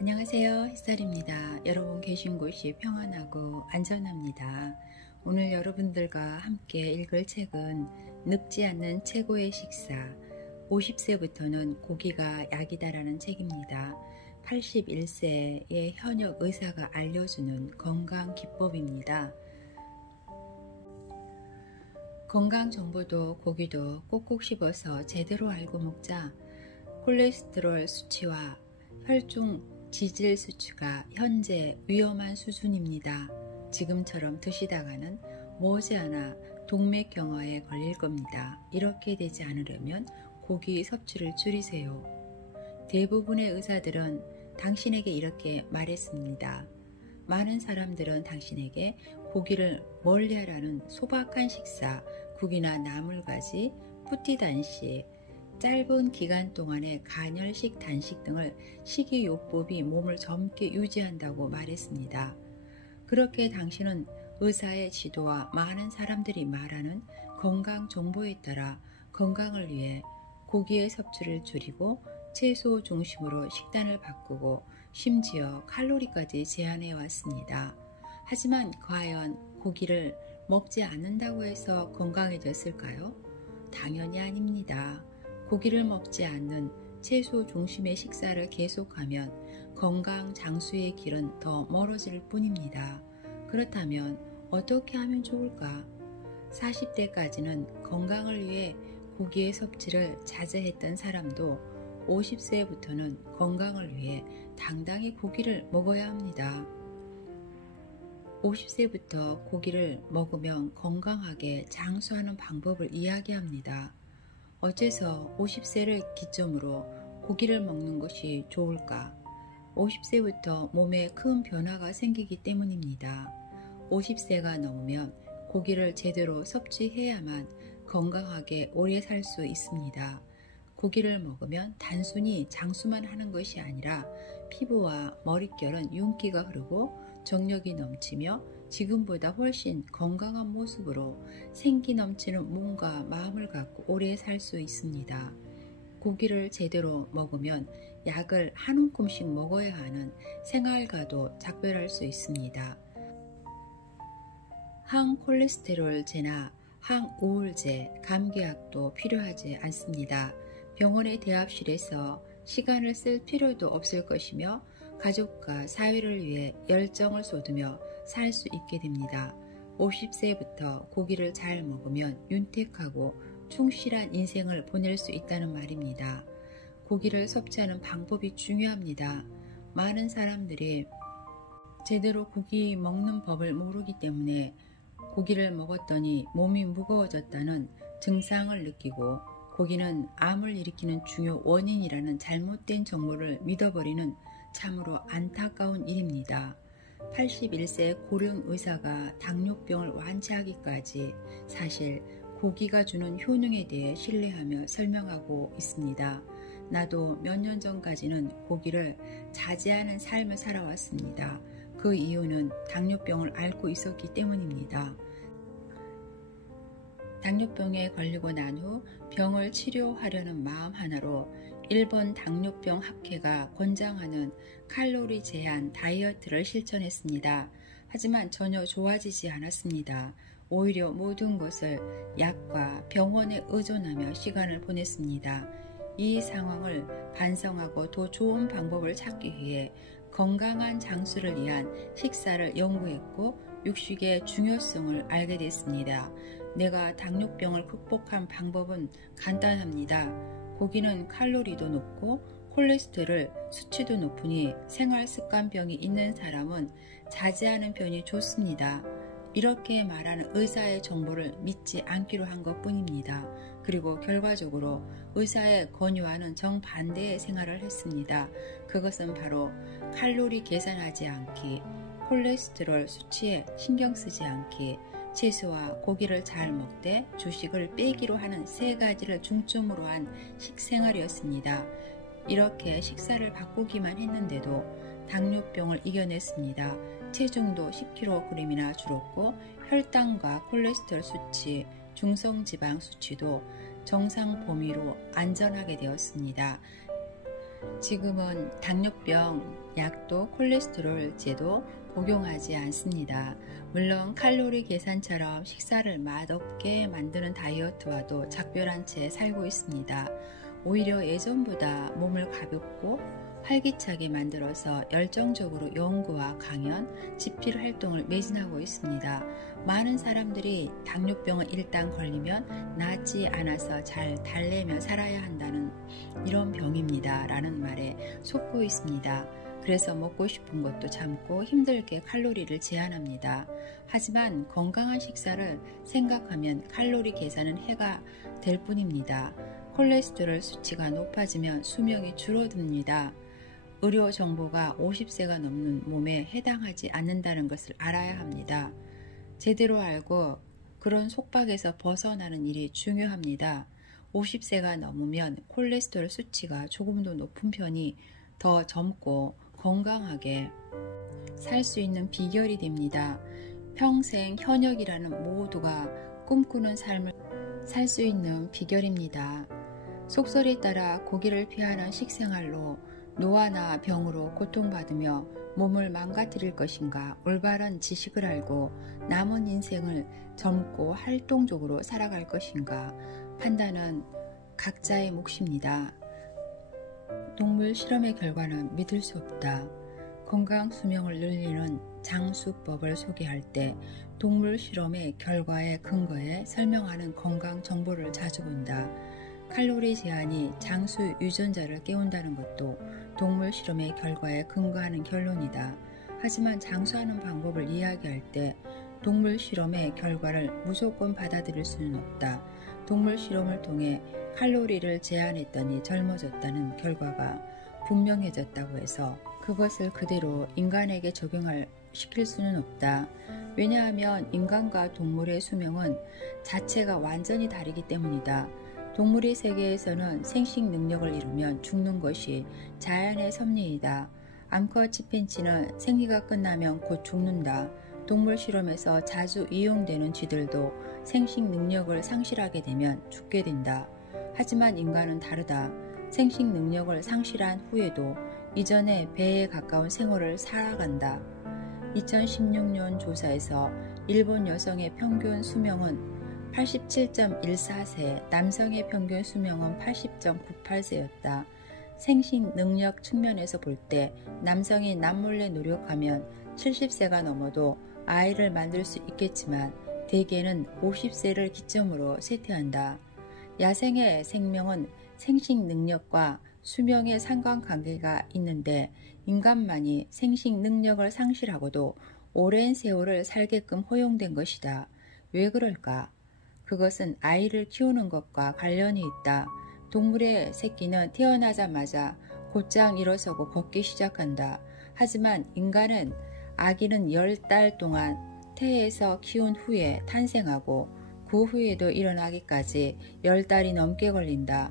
안녕하세요. 햇살입니다. 여러분 계신 곳이 평안하고 안전합니다. 오늘 여러분들과 함께 읽을 책은 늙지 않는 최고의 식사 50세부터는 고기가 약이다라는 책입니다. 81세의 현역 의사가 알려주는 건강 기법입니다. 건강 정보도 고기도 꼭꼭 씹어서 제대로 알고 먹자. 콜레스테롤 수치와 혈중 지질 수치가 현재 위험한 수준입니다. 지금처럼 드시다가는 머지않아 동맥경화에 걸릴 겁니다. 이렇게 되지 않으려면 고기 섭취를 줄이세요. 대부분의 의사들은 당신에게 이렇게 말했습니다. 많은 사람들은 당신에게 고기를 멀리하라는 소박한 식사, 국이나 나물가지, 푸티 단식, 짧은 기간 동안의 간헐식 단식 등을 식이요법이 몸을 젊게 유지한다고 말했습니다. 그렇게 당신은 의사의 지도와 많은 사람들이 말하는 건강 정보에 따라 건강을 위해 고기의 섭취를 줄이고 채소 중심으로 식단을 바꾸고 심지어 칼로리까지 제한해 왔습니다. 하지만 과연 고기를 먹지 않는다고 해서 건강해졌을까요? 당연히 아닙니다. 고기를 먹지 않는 채소 중심의 식사를 계속하면 건강 장수의 길은 더 멀어질 뿐입니다. 그렇다면 어떻게 하면 좋을까? 40대까지는 건강을 위해 고기의 섭취를 자제했던 사람도 50세부터는 건강을 위해 당당히 고기를 먹어야 합니다. 50세부터 고기를 먹으면 건강하게 장수하는 방법을 이야기합니다. 어째서 50세를 기점으로 고기를 먹는 것이 좋을까? 50세부터 몸에 큰 변화가 생기기 때문입니다. 50세가 넘으면 고기를 제대로 섭취해야만 건강하게 오래 살 수 있습니다. 고기를 먹으면 단순히 장수만 하는 것이 아니라 피부와 머릿결은 윤기가 흐르고 정력이 넘치며 지금보다 훨씬 건강한 모습으로 생기 넘치는 몸과 마음을 갖고 오래 살 수 있습니다. 고기를 제대로 먹으면 약을 한 움큼씩 먹어야 하는 생활과도 작별할 수 있습니다. 항콜레스테롤제나 항우울제, 감기약도 필요하지 않습니다. 병원의 대합실에서 시간을 쓸 필요도 없을 것이며 가족과 사회를 위해 열정을 쏟으며 살 수 있게 됩니다. 50세부터 고기를 잘 먹으면 윤택하고 충실한 인생을 보낼 수 있다는 말입니다. 고기를 섭취하는 방법이 중요합니다. 많은 사람들이 제대로 고기 먹는 법을 모르기 때문에 고기를 먹었더니 몸이 무거워졌다는 증상을 느끼고 고기는 암을 일으키는 중요 원인이라는 잘못된 정보를 믿어버리는 참으로 안타까운 일입니다. 81세 고령 의사가 당뇨병을 완치하기까지 사실 고기가 주는 효능에 대해 신뢰하며 설명하고 있습니다. 나도 몇 년 전까지는 고기를 자제하는 삶을 살아왔습니다. 그 이유는 당뇨병을 앓고 있었기 때문입니다. 당뇨병에 걸리고 난 후 병을 치료하려는 마음 하나로 일본 당뇨병 학회가 권장하는 칼로리 제한 다이어트를 실천했습니다. 하지만 전혀 좋아지지 않았습니다. 오히려 모든 것을 약과 병원에 의존하며 시간을 보냈습니다. 이 상황을 반성하고 더 좋은 방법을 찾기 위해 건강한 장수를 위한 식사를 연구했고 육식의 중요성을 알게 됐습니다. 내가 당뇨병을 극복한 방법은 간단합니다. 고기는 칼로리도 높고 콜레스테롤 수치도 높으니 생활습관병이 있는 사람은 자제하는 편이 좋습니다. 이렇게 말하는 의사의 정보를 믿지 않기로 한 것뿐입니다. 그리고 결과적으로 의사의 권유와는 정반대의 생활을 했습니다. 그것은 바로 칼로리 계산하지 않기, 콜레스테롤 수치에 신경 쓰지 않기, 채소와 고기를 잘 먹되 주식을 빼기로 하는 세 가지를 중점으로 한 식생활이었습니다. 이렇게 식사를 바꾸기만 했는데도 당뇨병을 이겨냈습니다. 체중도 10kg이나 줄었고 혈당과 콜레스테롤 수치, 중성지방 수치도 정상 범위로 안전하게 되었습니다. 지금은 당뇨병 약도 콜레스테롤제도 복용하지 않습니다. 물론 칼로리 계산처럼 식사를 맛없게 만드는 다이어트와도 작별한 채 살고 있습니다. 오히려 예전보다 몸을 가볍고 활기차게 만들어서 열정적으로 연구와 강연, 집필 활동을 매진하고 있습니다. 많은 사람들이 당뇨병을 일단 걸리면 낫지 않아서 잘 달래며 살아야 한다는 이런 병입니다 라는 말에 속고 있습니다. 그래서 먹고 싶은 것도 참고 힘들게 칼로리를 제한합니다. 하지만 건강한 식사를 생각하면 칼로리 계산은 해가 될 뿐입니다. 콜레스테롤 수치가 높아지면 수명이 줄어듭니다. 의료 정보가 50세가 넘는 몸에 해당하지 않는다는 것을 알아야 합니다. 제대로 알고 그런 속박에서 벗어나는 일이 중요합니다. 50세가 넘으면 콜레스테롤 수치가 조금 더 높은 편이 더 젊고 건강하게 살 수 있는 비결이 됩니다. 평생 현역이라는 모두가 꿈꾸는 삶을 살 수 있는 비결입니다. 속설에 따라 고기를 피하는 식생활로 노화나 병으로 고통받으며 몸을 망가뜨릴 것인가, 올바른 지식을 알고 남은 인생을 젊고 활동적으로 살아갈 것인가 판단은 각자의 몫입니다. 동물 실험의 결과는 믿을 수 없다. 건강 수명을 늘리는 장수법을 소개할 때 동물 실험의 결과에 근거해 설명하는 건강 정보를 자주 본다. 칼로리 제한이 장수 유전자를 깨운다는 것도 동물 실험의 결과에 근거하는 결론이다. 하지만 장수하는 방법을 이야기할 때 동물 실험의 결과를 무조건 받아들일 수는 없다. 동물 실험을 통해 칼로리를 제한했더니 젊어졌다는 결과가 분명해졌다고 해서 그것을 그대로 인간에게 시킬 수는 없다. 왜냐하면 인간과 동물의 수명은 자체가 완전히 다르기 때문이다. 동물의 세계에서는 생식 능력을 이루면 죽는 것이 자연의 섭리이다. 암컷 침팬지는 생리가 끝나면 곧 죽는다. 동물 실험에서 자주 이용되는 쥐들도 생식 능력을 상실하게 되면 죽게 된다. 하지만 인간은 다르다. 생식 능력을 상실한 후에도 이전의 배에 가까운 생활을 살아간다. 2016년 조사에서 일본 여성의 평균 수명은 87.14세, 남성의 평균 수명은 80.98세였다. 생식 능력 측면에서 볼 때 남성이 남몰래 노력하면 70세가 넘어도 아이를 만들 수 있겠지만 대개는 50세를 기점으로 쇠퇴한다. 야생의 생명은 생식 능력과 수명의 상관관계가 있는데 인간만이 생식 능력을 상실하고도 오랜 세월을 살게끔 허용된 것이다. 왜 그럴까? 그것은 아이를 키우는 것과 관련이 있다. 동물의 새끼는 태어나자마자 곧장 일어서고 걷기 시작한다. 하지만 인간은 아기는 10달 동안 태에서 키운 후에 탄생하고 그 후에도 일어나기까지 10달이 넘게 걸린다.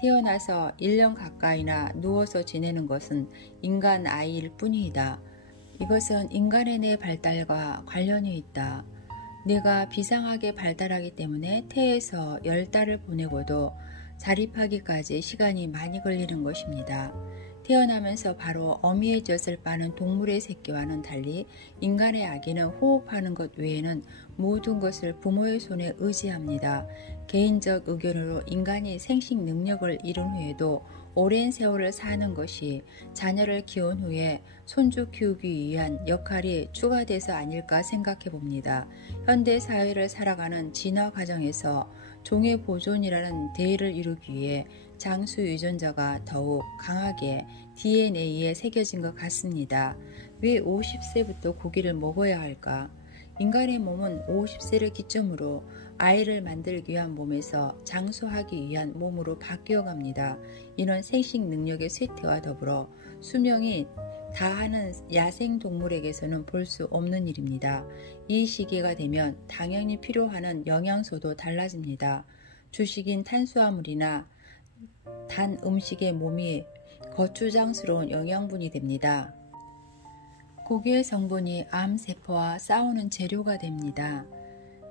태어나서 1년 가까이나 누워서 지내는 것은 인간 아이일 뿐이다. 이것은 인간의 뇌 발달과 관련이 있다. 뇌가 비상하게 발달하기 때문에 태에서 10달을 보내고도 자립하기까지 시간이 많이 걸리는 것입니다. 태어나면서 바로 어미의 젖을 빠는 동물의 새끼와는 달리 인간의 아기는 호흡하는 것 외에는 모든 것을 부모의 손에 의지합니다. 개인적 의견으로 인간이 생식 능력을 이룬 후에도 오랜 세월을 사는 것이 자녀를 키운 후에 손주 키우기 위한 역할이 추가돼서 아닐까 생각해 봅니다. 현대 사회를 살아가는 진화 과정에서 종의 보존이라는 대의를 이루기 위해 장수 유전자가 더욱 강하게 DNA에 새겨진 것 같습니다. 왜 50세부터 고기를 먹어야 할까? 인간의 몸은 50세를 기점으로 아이를 만들기 위한 몸에서 장수하기 위한 몸으로 바뀌어 갑니다. 이런 생식 능력의 쇠퇴와 더불어 수명이 다하는 야생 동물에게서는 볼 수 없는 일입니다. 이 시기가 되면 당연히 필요하는 영양소도 달라집니다. 주식인 탄수화물이나 단 음식의 몸이 거추장스러운 영양분이 됩니다. 고기의 성분이 암세포와 싸우는 재료가 됩니다.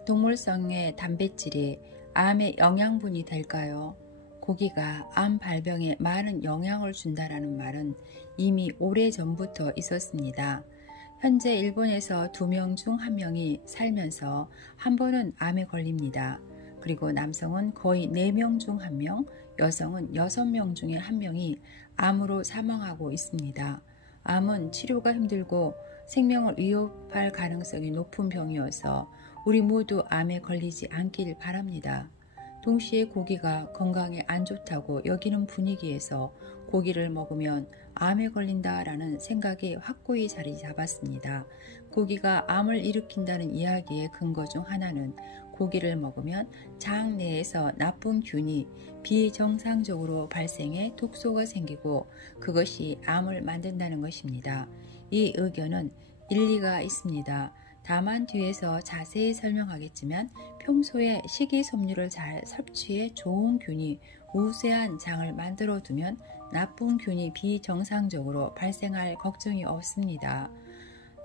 동물성의 단백질이 암의 영양분이 될까요? 고기가 암 발병에 많은 영향을 준다라는 말은 이미 오래전부터 있었습니다. 현재 일본에서 2명 중 1명이 살면서 한 번은 암에 걸립니다. 그리고 남성은 거의 4명 중 1명, 여성은 6명 중에 1명이 암으로 사망하고 있습니다. 암은 치료가 힘들고 생명을 위협할 가능성이 높은 병이어서 우리 모두 암에 걸리지 않길 바랍니다. 동시에 고기가 건강에 안 좋다고 여기는 분위기에서 고기를 먹으면 암에 걸린다라는 생각이 확고히 자리 잡았습니다. 고기가 암을 일으킨다는 이야기의 근거 중 하나는 고기를 먹으면 장 내에서 나쁜 균이 비정상적으로 발생해 독소가 생기고 그것이 암을 만든다는 것입니다. 이 의견은 일리가 있습니다. 다만 뒤에서 자세히 설명하겠지만 평소에 식이섬유를 잘 섭취해 좋은 균이 우세한 장을 만들어 두면 나쁜 균이 비정상적으로 발생할 걱정이 없습니다.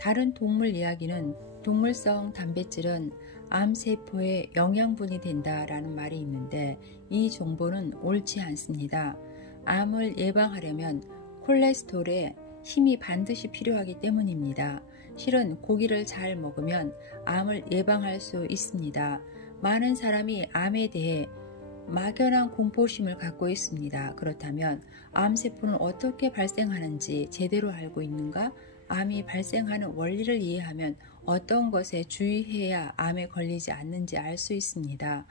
다른 동물 이야기는 동물성 단백질은 암세포의 영양분이 된다라는 말이 있는데 이 정보는 옳지 않습니다. 암을 예방하려면 콜레스테롤에 힘이 반드시 필요하기 때문입니다. 실은 고기를 잘 먹으면 암을 예방할 수 있습니다. 많은 사람이 암에 대해 막연한 공포심을 갖고 있습니다. 그렇다면 암세포는 어떻게 발생하는지 제대로 알고 있는가? 암이 발생하는 원리를 이해하면 어떤 것에 주의해야 암에 걸리지 않는지 알 수 있습니다.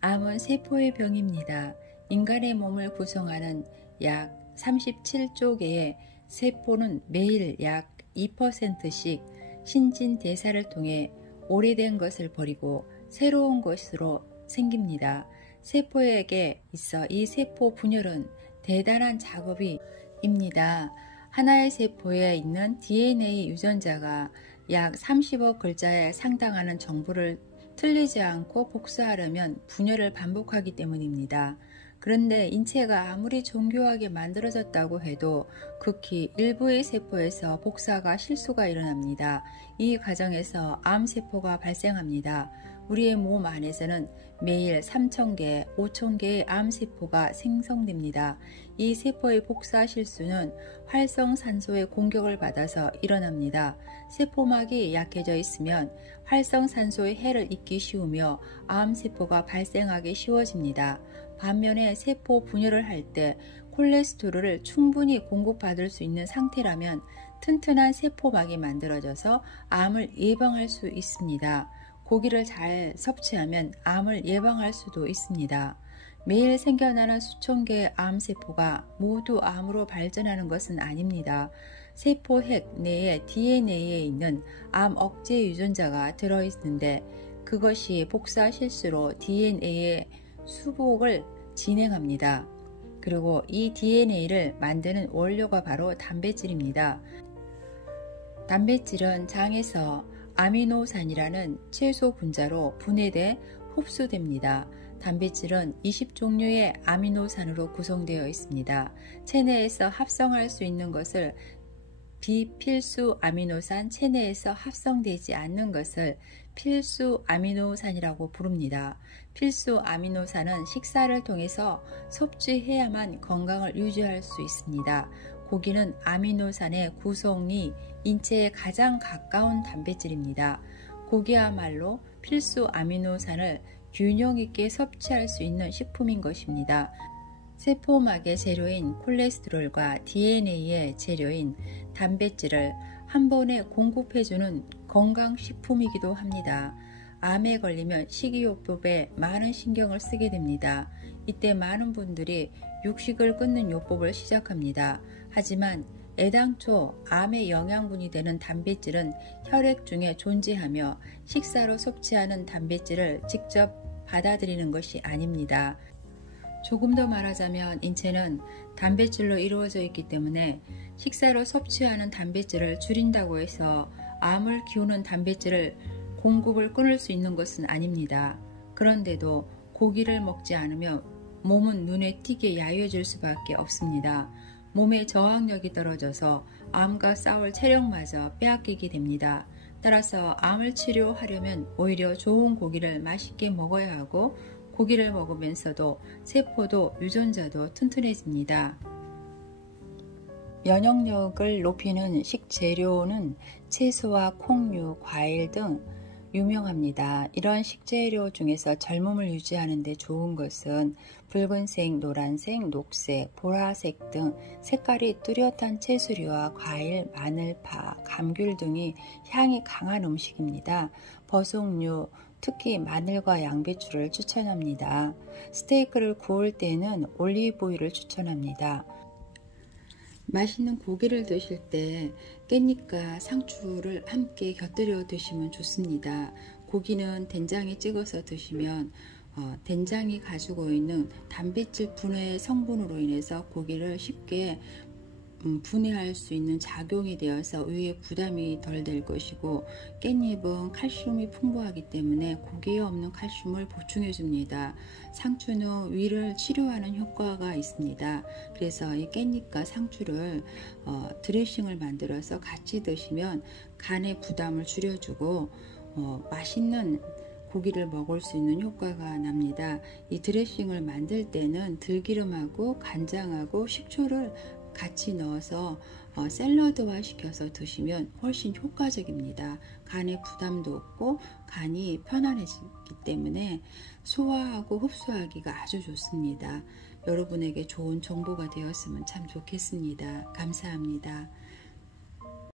암은 세포의 병입니다. 인간의 몸을 구성하는 약 37조 개의 세포는 매일 약 2%씩 신진대사를 통해 오래된 것을 버리고 새로운 것으로 생깁니다. 세포에게 있어 이 세포 분열은 대단한 작업입니다. 하나의 세포에 있는 DNA 유전자가 약 30억 글자에 상당하는 정보를 틀리지 않고 복사하려면 분열을 반복하기 때문입니다. 그런데 인체가 아무리 정교하게 만들어졌다고 해도 극히 일부의 세포에서 복사가 실수가 일어납니다. 이 과정에서 암세포가 발생합니다. 우리의 몸 안에서는 매일 3,000개, 5,000개의 암세포가 생성됩니다. 이 세포의 복사 실수는 활성산소의 공격을 받아서 일어납니다. 세포막이 약해져 있으면 활성산소의 해를 입기 쉬우며 암세포가 발생하기 쉬워집니다. 반면에 세포 분열을 할 때 콜레스테롤을 충분히 공급받을 수 있는 상태라면 튼튼한 세포막이 만들어져서 암을 예방할 수 있습니다. 고기를 잘 섭취하면 암을 예방할 수도 있습니다. 매일 생겨나는 수천 개의 암세포가 모두 암으로 발전하는 것은 아닙니다. 세포 핵 내에 DNA에 있는 암 억제 유전자가 들어있는데 그것이 복사 실수로 DNA의 수복을 진행합니다. 그리고 이 DNA를 만드는 원료가 바로 단백질입니다. 단백질은 장에서 아미노산이라는 채소 분자로 분해돼 흡수됩니다. 단백질은 20종류의 아미노산으로 구성되어 있습니다. 체내에서 합성할 수 있는 것을 비필수 아미노산, 체내에서 합성되지 않는 것을 필수 아미노산이라고 부릅니다. 필수 아미노산은 식사를 통해서 섭취해야만 건강을 유지할 수 있습니다. 고기는 아미노산의 구성이 인체에 가장 가까운 단백질입니다. 고기야말로 필수 아미노산을 균형 있게 섭취할 수 있는 식품인 것입니다. 세포막의 재료인 콜레스테롤과 DNA의 재료인 단백질을 한 번에 공급해주는 건강식품이기도 합니다. 암에 걸리면 식이요법에 많은 신경을 쓰게 됩니다. 이때 많은 분들이 육식을 끊는 요법을 시작합니다. 하지만 애당초 암의 영양분이 되는 단백질은 혈액 중에 존재하며 식사로 섭취하는 단백질을 직접 받아들이는 것이 아닙니다. 조금 더 말하자면 인체는 단백질로 이루어져 있기 때문에 식사로 섭취하는 단백질을 줄인다고 해서 암을 키우는 단백질을 공급을 끊을 수 있는 것은 아닙니다. 그런데도 고기를 먹지 않으면 몸은 눈에 띄게 야위어질 수밖에 없습니다. 몸의 저항력이 떨어져서 암과 싸울 체력마저 빼앗기게 됩니다. 따라서 암을 치료하려면 오히려 좋은 고기를 맛있게 먹어야 하고 고기를 먹으면서도 세포도 유전자도 튼튼해집니다. 면역력을 높이는 식재료는 채소와 콩류, 과일 등 유명합니다. 이런 식재료 중에서 젊음을 유지하는 데 좋은 것은 붉은색, 노란색, 녹색, 보라색 등 색깔이 뚜렷한 채소류와 과일, 마늘파, 감귤 등이 향이 강한 음식입니다. 버섯류, 특히 마늘과 양배추를 추천합니다. 스테이크를 구울 때는 올리브오일을 추천합니다. 맛있는 고기를 드실 때 깻잎과 상추를 함께 곁들여 드시면 좋습니다. 고기는 된장에 찍어서 드시면 된장이 가지고 있는 단백질 분해 성분으로 인해서 고기를 쉽게 분해할 수 있는 작용이 되어서 위에 부담이 덜 될 것이고, 깻잎은 칼슘이 풍부하기 때문에 고기에 없는 칼슘을 보충해 줍니다. 상추는 위를 치료하는 효과가 있습니다. 그래서 이 깻잎과 상추를 드레싱을 만들어서 같이 드시면 간의 부담을 줄여주고 맛있는 고기를 먹을 수 있는 효과가 납니다. 이 드레싱을 만들 때는 들기름하고 간장하고 식초를 같이 넣어서 샐러드화 시켜서 드시면 훨씬 효과적입니다. 간에 부담도 없고 간이 편안해지기 때문에 소화하고 흡수하기가 아주 좋습니다. 여러분에게 좋은 정보가 되었으면 참 좋겠습니다. 감사합니다.